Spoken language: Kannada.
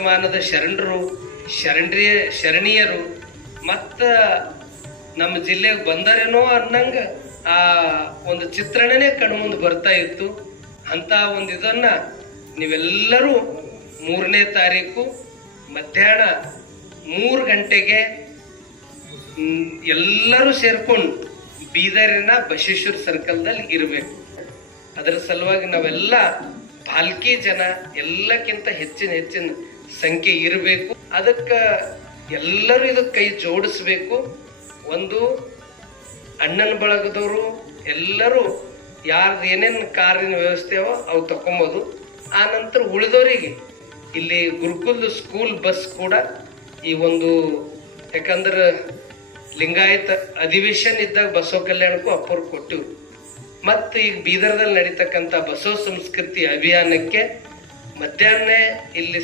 ಶತಮಾನದ ಶರಣರು ಶರಣ್ರಿಯ ಶರಣೀಯರು, ಮತ್ತು ನಮ್ಮ ಜಿಲ್ಲೆಗೆ ಬಂದರೇನೋ ಅನ್ನಂಗ ಆ ಒಂದು ಚಿತ್ರಣನೇ ಕಣ್ಮುಂದೆ ಬರ್ತಾ ಇತ್ತು. ಅಂತ ಒಂದು ಇದನ್ನ ನೀವೆಲ್ಲರೂ ಮೂರನೇ ತಾರೀಕು ಮಧ್ಯಾಹ್ನ ಮೂರು ಗಂಟೆಗೆ ಎಲ್ಲರೂ ಸೇರ್ಕೊಂಡು ಬೀದರಿನ ಬಸವೇಶ್ವರ ಸರ್ಕಲ್ದಲ್ಲಿ ಇರಬೇಕು. ಅದರ ಸಲುವಾಗಿ ನಾವೆಲ್ಲ ಪಾಲ್ಕಿ ಜನ, ಎಲ್ಲಕ್ಕಿಂತ ಹೆಚ್ಚಿನ ಹೆಚ್ಚಿನ ಸಂಖ್ಯೆ ಇರಬೇಕು. ಅದಕ್ಕೆ ಎಲ್ಲರೂ ಇದಕ್ಕೆ ಕೈ ಜೋಡಿಸ್ಬೇಕು. ಒಂದು, ಅಣ್ಣನ ಬಳಗದವರು ಎಲ್ಲರೂ ಯಾರ್ದು ಏನೇನು ಕಾರಿನ ವ್ಯವಸ್ಥೆ ಅವೋ ಅವು ತಗೊಂಬೋದು ಆ ನಂತರ ಉಳಿದವರಿಗೆ ಇಲ್ಲಿ ಗುರುಕುಲ್ ಸ್ಕೂಲ್ ಬಸ್ ಕೂಡ ಈ ಒಂದು ಯಾಕಂದ್ರೆ ಲಿಂಗಾಯತ ಅಧಿವೇಶನ್ ಇದ್ದಾಗ ಬಸವ ಕಲ್ಯಾಣಕ್ಕೂ ಅಪ್ಪರು ಕೊಟ್ಟಿವ್ರು ಮತ್ತು ಈಗ ಬೀದರ್ದಲ್ಲಿ ನಡೀತಕ್ಕಂಥ ಬಸವ ಸಂಸ್ಕೃತಿ ಅಭಿಯಾನಕ್ಕೆ ಮಧ್ಯಾಹ್ನ ಇಲ್ಲಿ